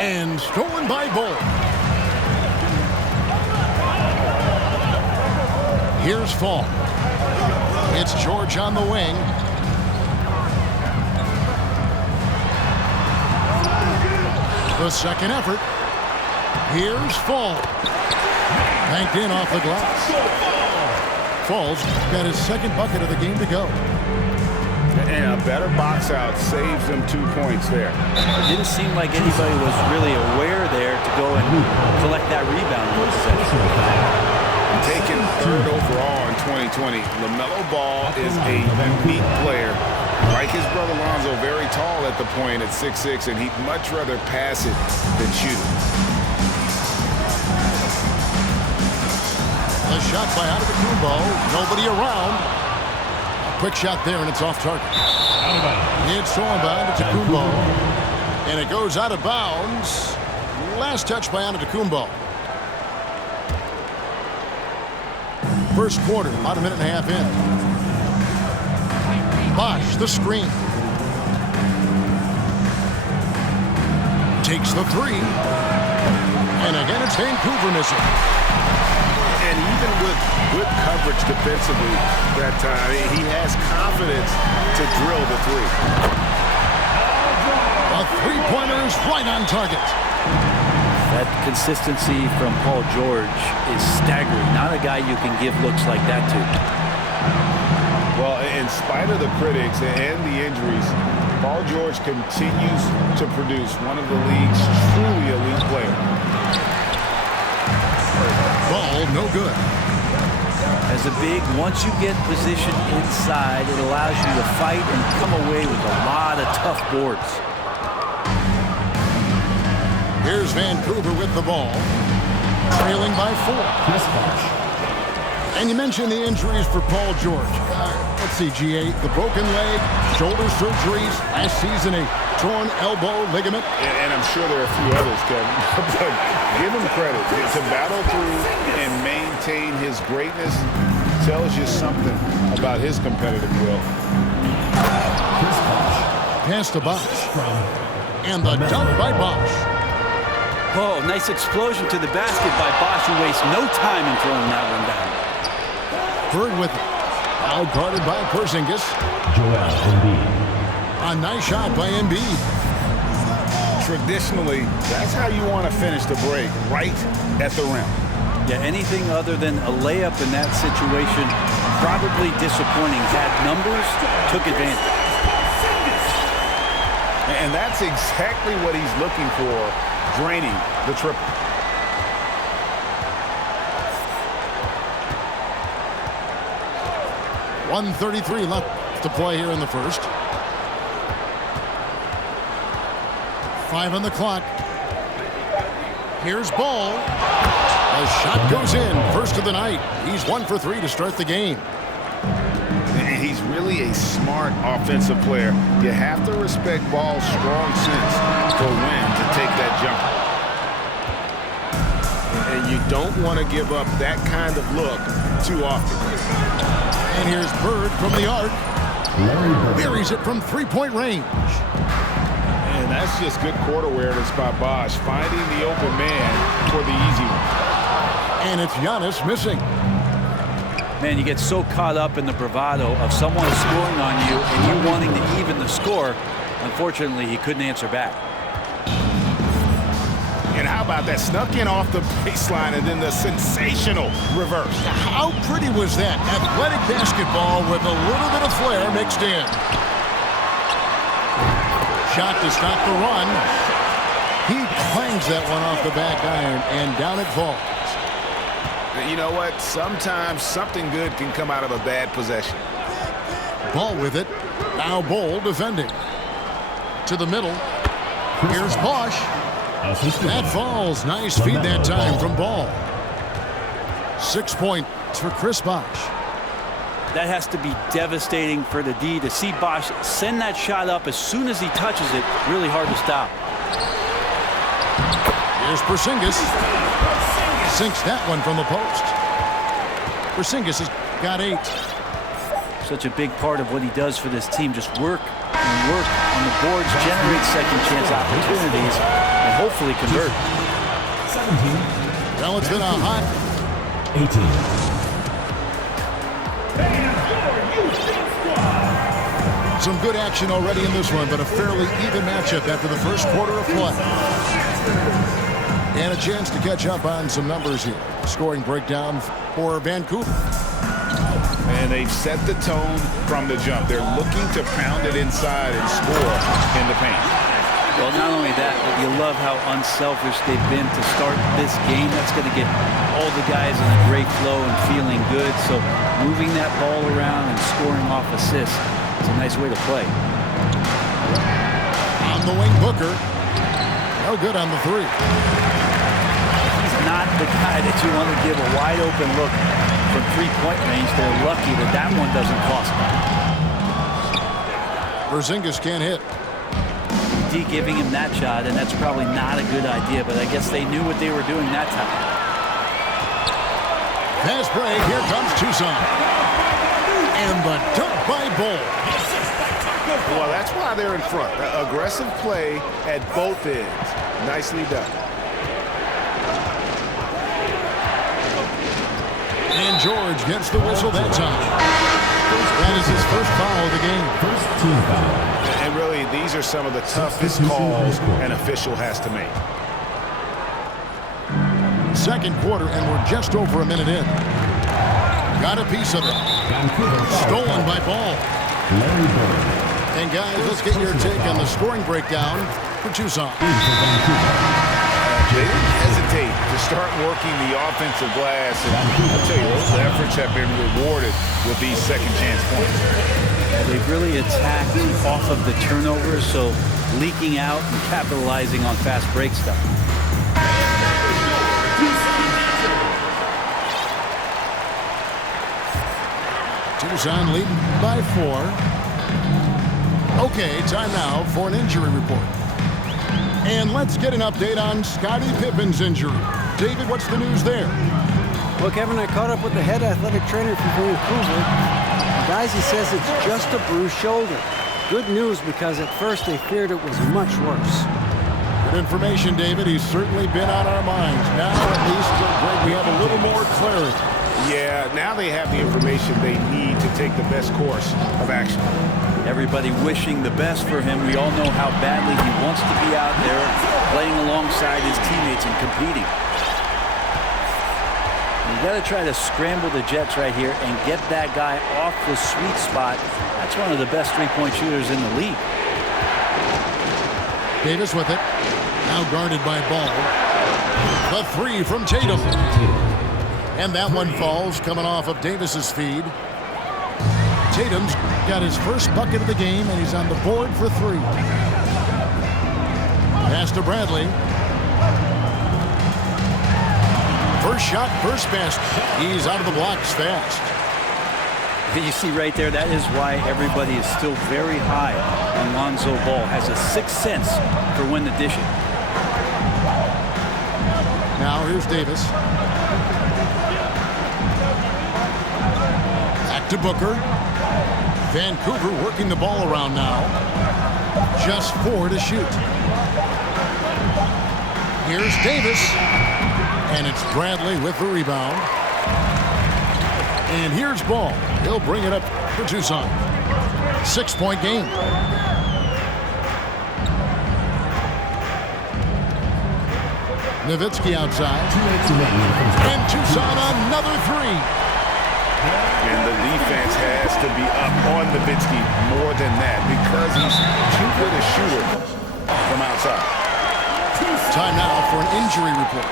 And stolen by Bull. Here's Fall. It's George on the wing. The second effort. Here's Fall. Banked in off the glass. Fall's got his second bucket of the game to go. And a better box out saves them 2 points there. It didn't seem like anybody was really aware there to go and collect that rebound. Taken third overall in 2020, LaMelo Ball is a unique player. Like his brother Lonzo, very tall at the point at 6'6", and he'd much rather pass it than shoot it. A shot by Antetokounmpo. Nobody around. A quick shot there, and it's off target. It's stolen by Antetokounmpo. And it goes out of bounds. Last touch by Antetokounmpo. First quarter, about a minute and a half in. Bosh, the screen. Takes the three. And again, it's Vancouver missing. And even with good coverage defensively that time, he has confidence to drill the three. A three-pointer is right on target. That consistency from Paul George is staggering. Not a guy you can give looks like that to. Well, in spite of the critics and the injuries, Paul George continues to produce one of the league's truly elite players. Ball no good. As a big, once you get positioned inside, it allows you to fight and come away with a lot of tough boards. Here's Vancouver with the ball, trailing by 4. And you mentioned the injuries for Paul George. Let's see, GA, the broken leg, shoulder surgeries, last season a torn elbow ligament. And I'm sure there are a few others, Kevin. But give him credit. To battle through and maintain his greatness tells you something about his competitive will. Pass to Bosh. And the dunk by Bosh. Oh, nice explosion to the basket by Bosh, who wastes no time in throwing that one down. Bird with it. Out guarded by Porzingis. Joel Embiid. A nice shot by Embiid. Traditionally, that's how you want to finish the break, right at the rim. Yeah, anything other than a layup in that situation, probably disappointing. Had numbers, took advantage. And that's exactly what he's looking for, draining the triple. .133 left to play here in the first. 5 on the clock. Here's Ball. A shot goes in. First of the night. He's 1 for 3 to start the game. And he's really a smart offensive player. You have to respect Ball's strong sense for when to take that jump. And you don't want to give up that kind of look too often. And here's Bird from the arc. Buries it from three-point range. And that's just good court awareness by Bosh, finding the open man for the easy one. And it's Giannis missing. Man, you get so caught up in the bravado of someone scoring on you and you wanting to even the score. Unfortunately, he couldn't answer back. And how about that? Snuck in off the baseline and then the sensational reverse. How pretty was that? Athletic basketball with a little bit of flair mixed in. Shot to stop the run. He clangs that one off the back iron, and down it falls. You know what? Sometimes something good can come out of a bad possession. Ball with it. Now Bull defending. To the middle. Here's Bosh. That falls. Nice feed that time from Ball. 6 points for Chris Bosh. That has to be devastating for the D to see Bosh send that shot up as soon as he touches it. Really hard to stop. Here's Porzingis. Sinks that one from the post. Porzingis has got 8. Such a big part of what he does for this team. Just work and work on the boards, generate second chance opportunities, and hopefully convert. 17. Well, it's been a hot 18. Some good action already in this one, but a fairly even matchup after the first quarter of play. And a chance to catch up on some numbers here. Scoring breakdown for Vancouver. And they've set the tone from the jump. They're looking to pound it inside and score in the paint. Well, not only that, but you love how unselfish they've been to start this game. That's going to get all the guys in a great flow and feeling good. So moving that ball around and scoring off assists, it's a nice way to play. On the wing, Booker. No good on the three. He's not the guy that you want to give a wide open look from three-point range. They're lucky that that one doesn't cost them. Porzingis can't hit. D giving him that shot, and that's probably not a good idea, but I guess they knew what they were doing that time. Pass break. Here comes Tucson. And the dunk by Bull. Well, that's why they're in front. Aggressive play at both ends. Nicely done. And George gets the whistle that time. That is his first foul of the game. First team foul. And really, these are some of the toughest calls an official has to make. Second quarter, and we're just over a minute in. Got a piece of it. Stolen by Ball. Larry Bird. And guys, let's get your take on the scoring breakdown for Tucson. They didn't hesitate to start working the offensive glass. And I'll tell you, those efforts have been rewarded with these second chance points. They've really attacked off of the turnovers, so leaking out and capitalizing on fast break stuff. Tucson leading by 4. Okay, time now for an injury report. And let's get an update on Scottie Pippen's injury. David, what's the news there? Well, Kevin, I caught up with the head athletic trainer for Vancouver. Guys, he says it's just a bruised shoulder. Good news, because at first they feared it was much worse. Good information, David. He's certainly been on our minds. Now, at least, Greg, we have a little more clarity. Yeah, now they have the information they need to take the best course of action. Everybody wishing the best for him. We all know how badly he wants to be out there playing alongside his teammates and competing. You got to try to scramble the Jets right here and get that guy off the sweet spot. That's one of the best three-point shooters in the league. Davis with it. Now guarded by Ball. The three from Tatum. And that one falls, coming off of Davis's feed. Tatum's got his first bucket of the game, and he's on the board for 3. Pass to Bradley. First shot, first basket. He's out of the blocks fast. You see right there, that is why everybody is still very high on Lonzo Ball. Has a sixth sense for when to dish it. Now here's Davis. Back to Booker. Vancouver working the ball around now. Just 4 to shoot. Here's Davis. And it's Bradley with the rebound. And here's Ball. He'll bring it up for Tucson. 6-point game. Nowitzki outside. And Tucson another 3. And the defense has to be up on Nowitzki more than that because he's too good a shooter from outside. Time now for an injury report.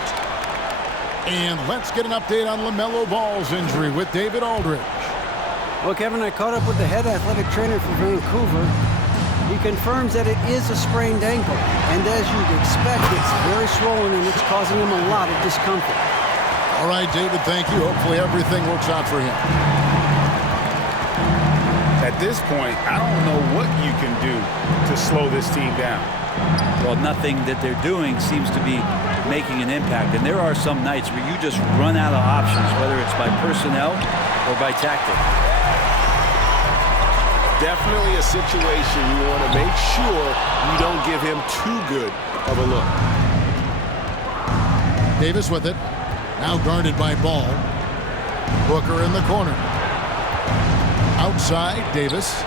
And let's get an update on LaMelo Ball's injury with David Aldridge. Well, Kevin, I caught up with the head athletic trainer for Vancouver. He confirms that it is a sprained ankle. And as you'd expect, it's very swollen and it's causing him a lot of discomfort. All right, David, thank you. Hopefully everything works out for him. At this point, I don't know what you can do to slow this team down. Well, nothing that they're doing seems to be making an impact. And there are some nights where you just run out of options, whether it's by personnel or by tactic. Definitely a situation you want to make sure you don't give him too good of a look. Davis with it. Now guarded by Ball. Booker in the corner. Outside, Davis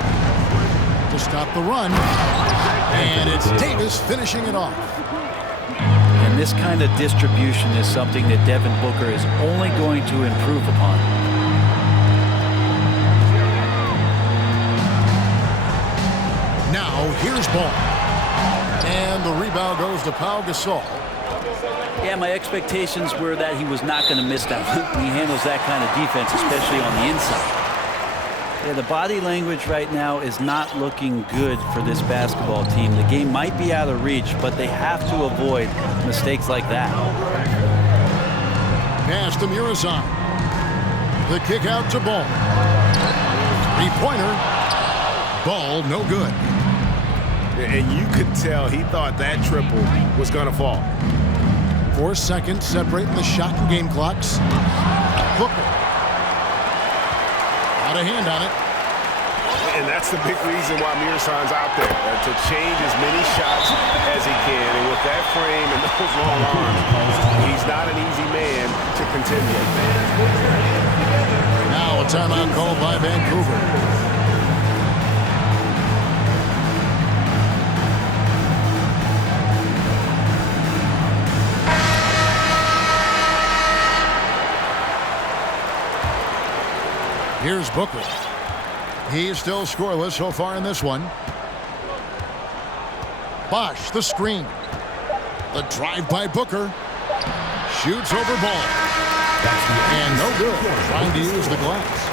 to stop the run. And it's Davis finishing it off. And this kind of distribution is something that Devin Booker is only going to improve upon. Now, here's Ball. And the rebound goes to Pau Gasol. Yeah, my expectations were that he was not going to miss that when he handles that kind of defense, especially on the inside. Yeah, the body language right now is not looking good for this basketball team. The game might be out of reach, but they have to avoid mistakes like that. Pass to Murazan. The kick out to Ball. Three-pointer. Ball, no good. And you could tell he thought that triple was going to fall. 4 seconds separating the shot and game clocks. Booker. Out of hand on it. And that's the big reason why Murazan's out there, to change as many shots as he can. And with that frame and those long arms, he's not an easy man to contend with. Now a timeout called by Vancouver. Here's Booker. He's still scoreless so far in this one. Bosch, the screen. The drive by Booker. Shoots over Ball. And no good. Trying to use the glass.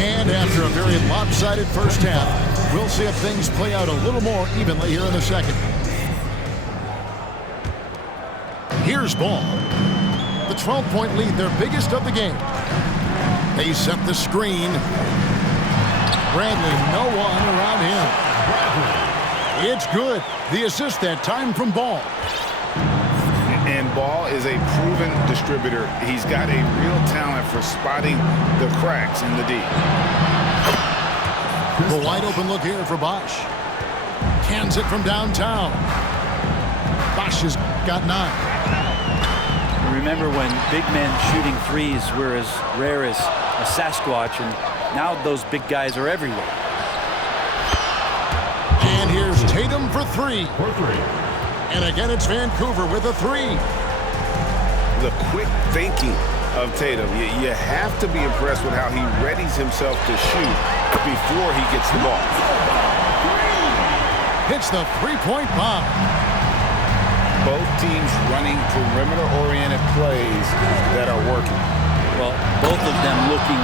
And after a very lopsided first half, we'll see if things play out a little more evenly here in the second. Here's Ball. The 12-point lead, their biggest of the game. They set the screen. Bradley, no one around him. It's good. The assist that time from Ball. And Ball is a proven distributor. He's got a real talent for spotting the cracks in the D. The wide open look here for Bosch. Cans it from downtown. Bosch has got 9. Remember when big men shooting threes were as rare as a Sasquatch, and now those big guys are everywhere. And here's Tatum for 3. And again, it's Vancouver with a 3. The quick thinking of Tatum. You have to be impressed with how he readies himself to shoot before he gets the ball. Hits the three-point bomb. Both teams running perimeter-oriented plays that are working. Well, both of them looking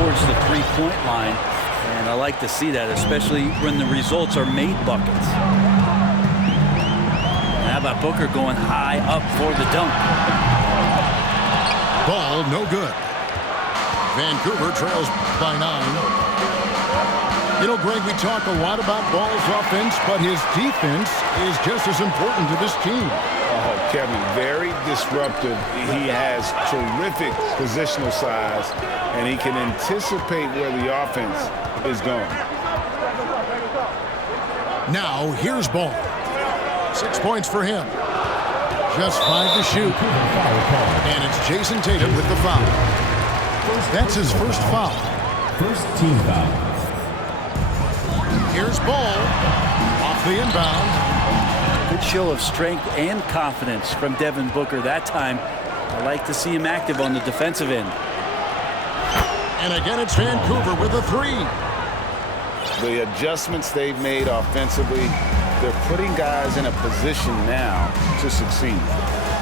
towards the three-point line, and I like to see that, especially when the results are made buckets. How about Booker going high up for the dunk? Ball no good. Vancouver trails by 9. You know, Greg, we talk a lot about Ball's offense, but his defense is just as important to this team. Oh, Kevin, very disruptive. He has terrific positional size, and he can anticipate where the offense is going. Now, here's Ball. 6 points for him. Just 5 to shoot. And it's Jason Tatum with the foul. That's his first foul. First team foul. Here's Ball. Off the inbound. Good show of strength and confidence from Devin Booker that time. I like to see him active on the defensive end. And again, it's Vancouver with a 3. The adjustments they've made offensively, they're putting guys in a position now to succeed.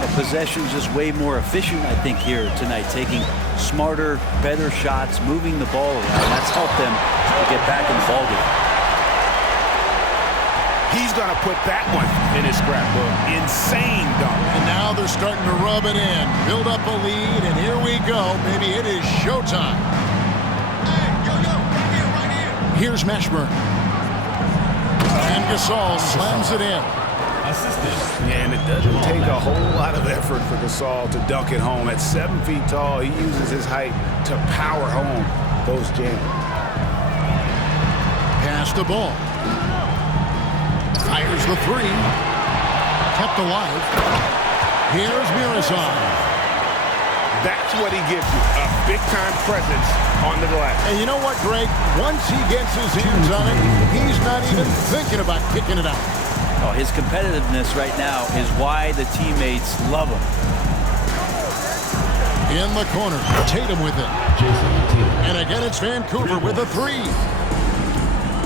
The possession's just way more efficient, I think, here tonight, taking smarter, better shots, moving the ball around. That's helped them to get back in the ballgame. He's going to put that one in his scrapbook. Insane dunk. And now they're starting to rub it in. Build up a lead, and here we go. Maybe it is showtime. Hey, yo, right here. Here's Mashburn. And Gasol slams it in. Assistant. And it doesn't take a whole lot of effort for Gasol to dunk it home. At 7 feet tall, he uses his height to power home those jams. Pass the ball. Fires the 3. kept alive. Here's Myteam. That's what he gives you, a big-time presence on the glass. And you know what, Greg? Once he gets his hands on it, he's not even thinking about kicking it out. Oh, his competitiveness right now is why the teammates love him. In the corner, Tatum with it. And again, it's Vancouver with a three.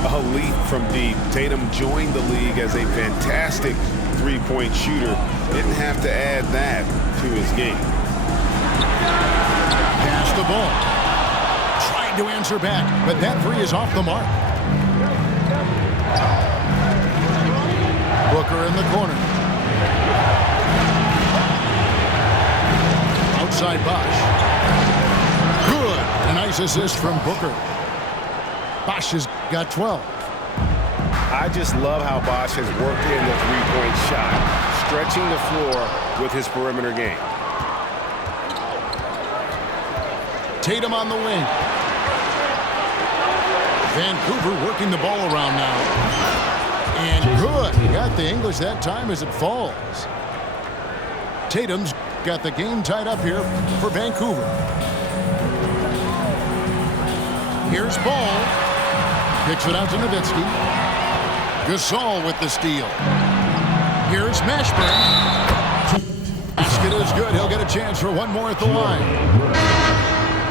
A leap from deep. Tatum joined the league as a fantastic three-point shooter. Didn't have to add that to his game. Pass the ball. Tried to answer back, but that three is off the mark. Booker in the corner. Outside Bosch. Good. A nice assist from Booker. Bosch has got 12. I just love how Bosch has worked in the three-point shot, stretching the floor with his perimeter game. Tatum on the wing. Vancouver working the ball around now. And good. Got the English that time as it falls. Tatum's got the game tied up here for Vancouver. Here's Ball. Kicks it out to Nowitzki. Gasol with the steal. Here's Mashburn. Basket is good. He'll get a chance for one more at the line.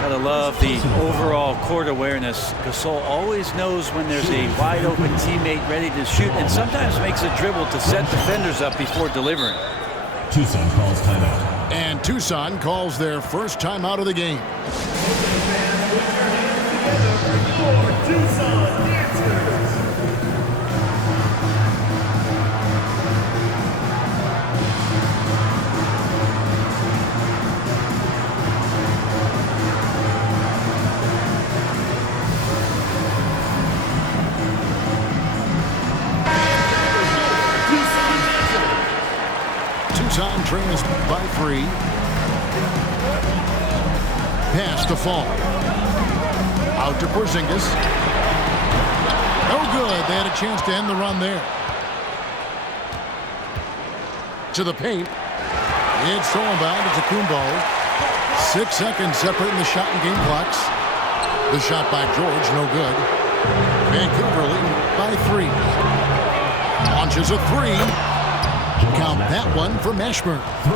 Gotta love the overall court awareness. Gasol always knows when there's a wide open teammate ready to shoot, and sometimes makes a dribble to set defenders up before delivering. Tucson calls timeout. And Tucson calls their first timeout of the game. Tucson trails by 3. Pass to Fall. Out to Porzingis. No good. They had a chance to end the run there. To the paint. It's thrown back to Kumbo. 6 seconds separating the shot and game clocks. The shot by George, no good. Vancouver leading by 3. Launches a 3. Count that one for Mashburn. 3.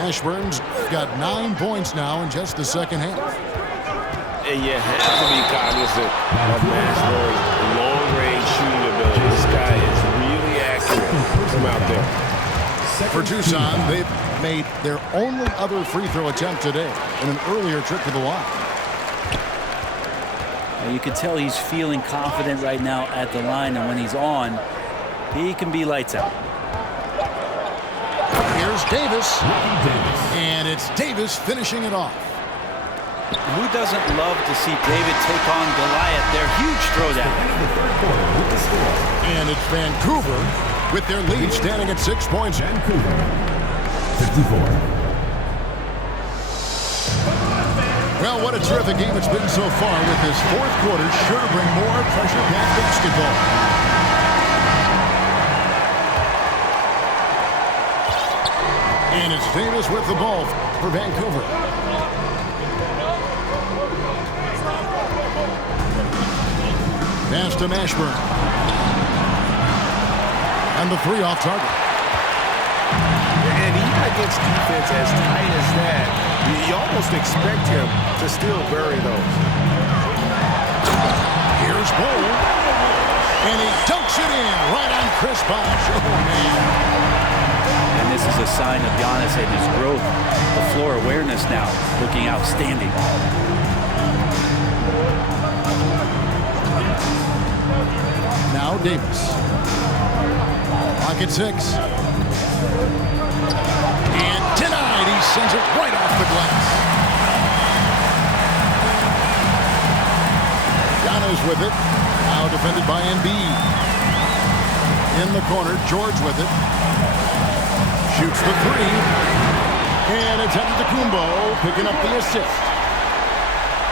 Mashburn's got 9 points now in just the second half. And you have to be cognizant of Mashburn's long-range shooting ability. This guy is really accurate from out there. For Tucson, they've made their only other free throw attempt today in an earlier trip to the line. You can tell he's feeling confident right now at the line, and when he's on, he can be lights out. Here's Davis. And it's Davis finishing it off. Who doesn't love to see David take on Goliath? Their huge throwdown. And it's Vancouver with their lead standing at 6 points. Vancouver, 54. Well, what a terrific game it's been so far, with this fourth quarter sure to bring more pressure-packed basketball. And it's Davis with the ball for Vancouver. Pass to Mashburn. And the 3 off target. And even against defense as tight as that, you almost expect him to still bury those. Here's Bull. And he dunks it in right on Chris Bosh. Oh, man. And this is a sign of Giannis and his growth. The floor awareness now looking outstanding. Now Davis. Clock at 6. And denied. He sends it right off the glass. Giannis with it. Now defended by Embiid. In the corner, George with it. Shoots the 3. And it's headed to Kumbo, picking up the assist.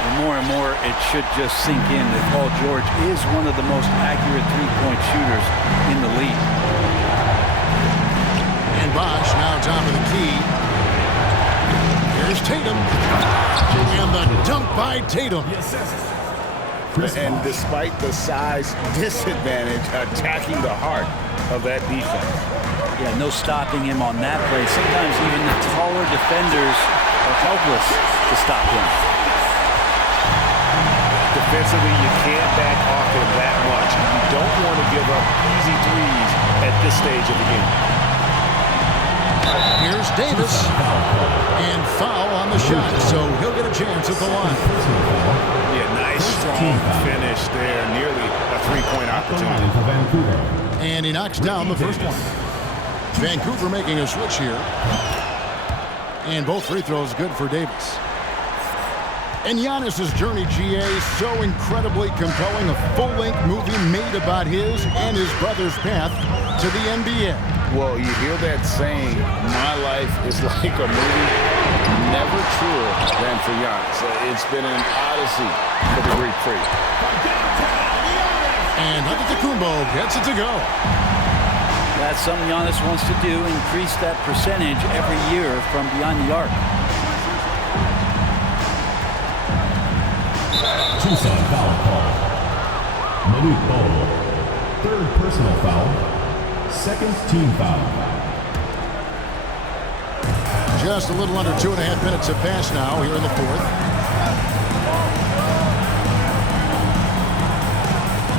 And more, it should just sink in that Paul George is one of the most accurate three-point shooters in the league. Tatum. And the dunk by Tatum. And despite the size disadvantage, attacking the heart of that defense. Yeah, no stopping him on that play. Sometimes even the taller defenders are helpless to stop him. Defensively, you can't back off him that much. You don't want to give up easy threes at this stage of the game. Here's Davis. And foul on the shot, so he'll get a chance at the line. Yeah, nice, strong finish there. Nearly a three-point opportunity. And he knocks down the first one. Vancouver making a switch here. And both free throws good for Davis. And Giannis's journey, GA, so incredibly compelling. A full-length movie made about his and his brother's path to the NBA. Well, you hear that saying, my life is like a movie. Never truer than for Giannis. It's been an odyssey for the Greek freak. And Antetokounmpo gets it to go. That's something Giannis wants to do, increase that percentage every year from beyond the arc. Tucson foul call. Malik Bol. Third personal foul. Second team foul. Just a little under 2.5 minutes have passed now here in the fourth.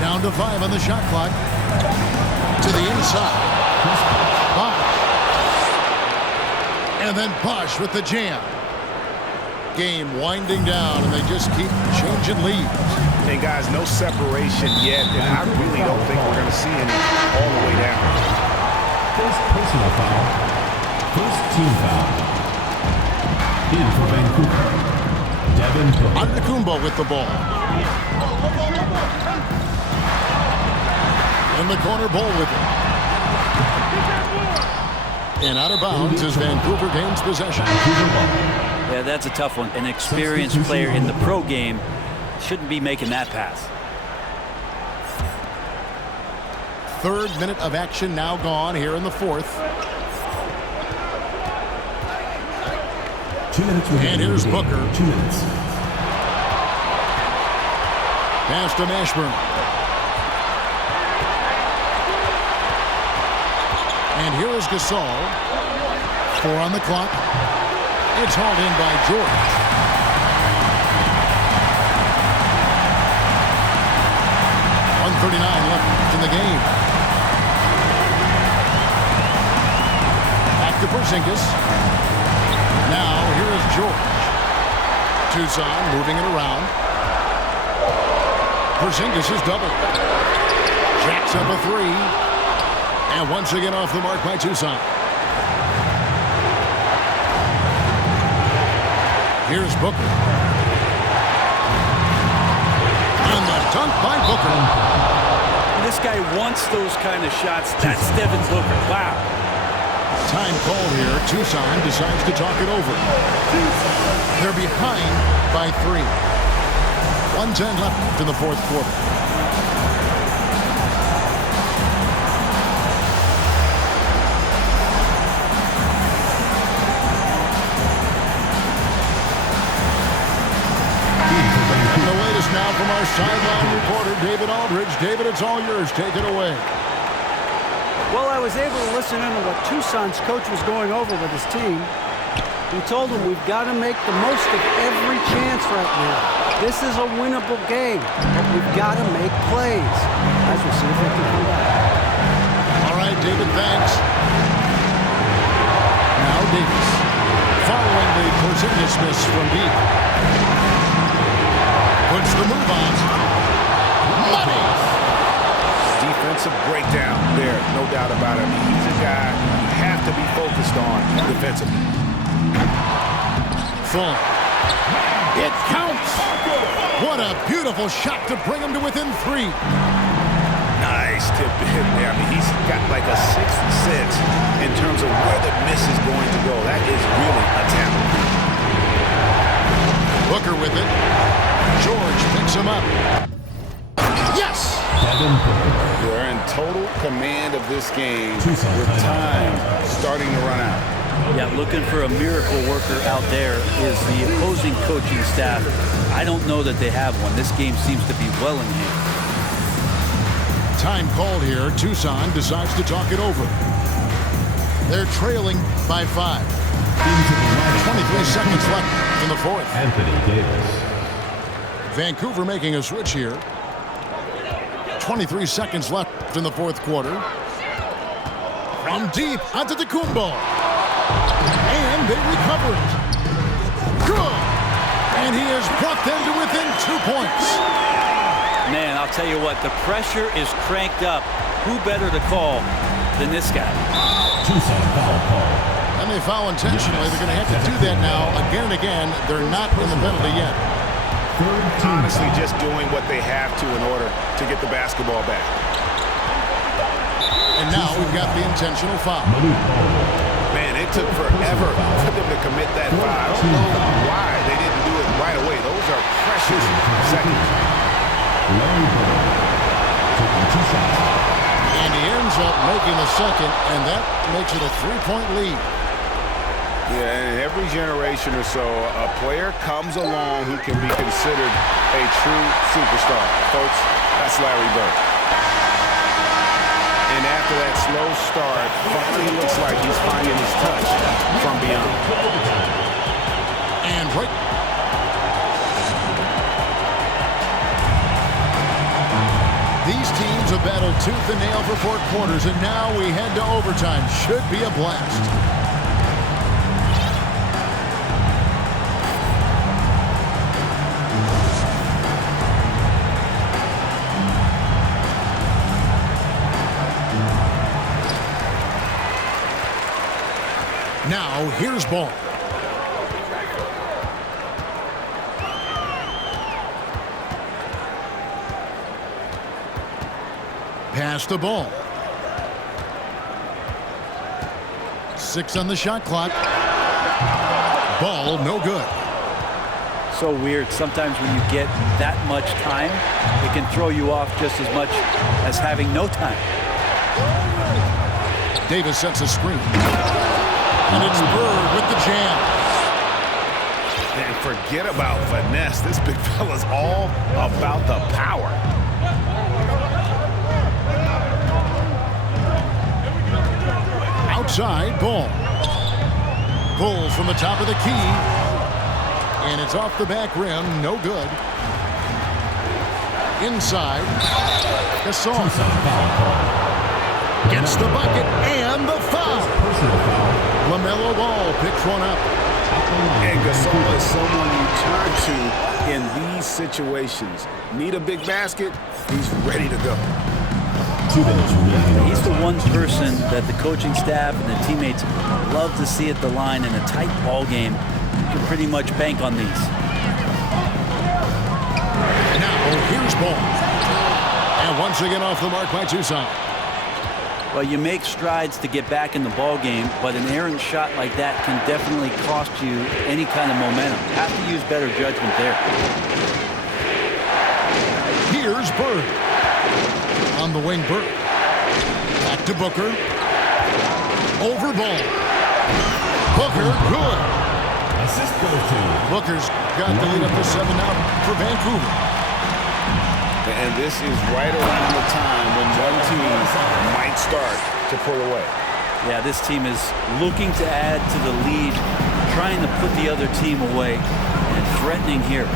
Down to 5 on the shot clock. To the inside. Bosh. And then Bosh with the jam. Game winding down, and they just keep changing leads. And guys, no separation yet, and I really don't think we're going to see any all the way down. First personal foul. First team foul. In for Vancouver. Devin Booker. Antetokounmpo with the ball. In the corner, Bol with it. And out of bounds as Vancouver gains possession. Yeah, that's a tough one. An experienced player in the pro game shouldn't be making that pass. Third minute of action now gone here in the fourth. 2 minutes remaining. And here's in the game. Booker. 2 minutes. Pass to Mashburn. And here is Gasol. 4 on the clock. It's hauled in by George. .139 left in the game. Back to Porzingis. Now here is George. Tucson moving it around. Porzingis is doubled. Jacks up a 3. And once again off the mark by Tucson. Here's Booker. And the dunk by Booker. This guy wants those kind of shots. That's Devin Booker. Wow. Time called here. Tucson decides to talk it over. They're behind by 3. 1:10 left in the fourth quarter. Now from our sideline reporter, David Aldridge. David, it's all yours. Take it away. Well, I was able to listen in on what Tucson's coach was going over with his team. He told them we've got to make the most of every chance right now. This is a winnable game, but we've got to make plays. As we'll see if they can come back. All right, David, thanks. Now Davis. Following the Porzingis miss from deep. Puts the move on. Money! Defensive breakdown there, no doubt about it. I mean, he's a guy you have to be focused on defensively. Full. It counts! What a beautiful shot to bring him to within 3. Nice tip to hit there. I mean, he's got like a sixth sense in terms of where the miss is going to go. That is really a talent. Booker with it. George picks him up. Yes! They're in total command of this game with time starting to run out. Yeah, looking for a miracle worker out there is the opposing coaching staff. I don't know that they have one. This game seems to be well in hand. Time called here. Tucson decides to talk it over. They're trailing by 5. 23 seconds left in the fourth. Anthony Davis. Vancouver making a switch here. 23 seconds left in the fourth quarter. From deep onto the Kumbo. And they recover it. Good. And he has brought them to within 2 points. Man, I'll tell you what, the pressure is cranked up. Who better to call than this guy? Tucson foul call. And they foul intentionally. They're going to have to do that now again and again. They're not in the penalty yet. Honestly, just doing what they have to in order to get the basketball back. And now we've got the intentional foul. Man, it took forever for them to commit that foul. I don't know why they didn't do it right away. Those are precious seconds. And he ends up making the second, and that makes it a 3-point lead. Yeah, and every generation or so, a player comes along who can be considered a true superstar. Folks, that's Larry Bird. And after that slow start, finally looks like he's finding his touch from beyond. And right. These teams have battled tooth and nail for 4 quarters, and now we head to overtime. Should be a blast. Now, here's ball. Pass the ball. 6 on the shot clock. Ball no good. So weird. Sometimes when you get that much time, it can throw you off just as much as having no time. Davis sets a screen. And it's Bird with the jam. And forget about finesse. This big fella's all about the power. Outside ball. Pull from the top of the key. And it's off the back rim. No good. Inside. Gasol gets the bucket and the foul. LaMelo Ball picks one up. And Gasol is someone you turn to in these situations. Need a big basket, he's ready to go. 2 minutes remaining. He's the one person that the coaching staff and the teammates love to see at the line in a tight ball game. You can pretty much bank on these. Now here's ball. And once again off the mark by Tucson. Well, you make strides to get back in the ball game, but an errant shot like that can definitely cost you any kind of momentum. Have to use better judgment there. Here's Bird. On the wing, Bird. Back to Booker. Over ball. Booker, good. Assist goes to Booker's got the lead up to 7 now for Vancouver. And this is right around the time when one team might start to pull away. Yeah, this team is looking to add to the lead, trying to put the other team away, and threatening here.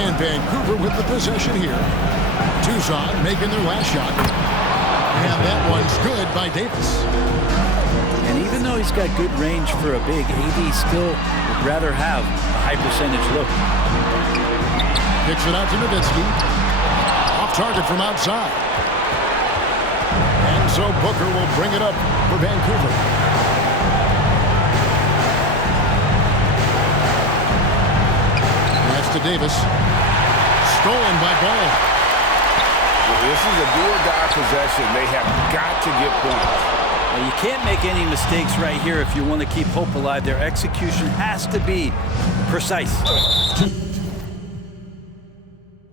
And Vancouver with the possession here. Tucson making their last shot. And that one's good by Davis. And even though he's got good range for a big, AD still would rather have a high percentage look. Kicks it out to Nowitzki. Off target from outside. And so Booker will bring it up for Vancouver. Pass to Davis. Stolen by Ball. This is a do-or-die possession. They have got to get points. Well, you can't make any mistakes right here if you want to keep hope alive. Their execution has to be precise.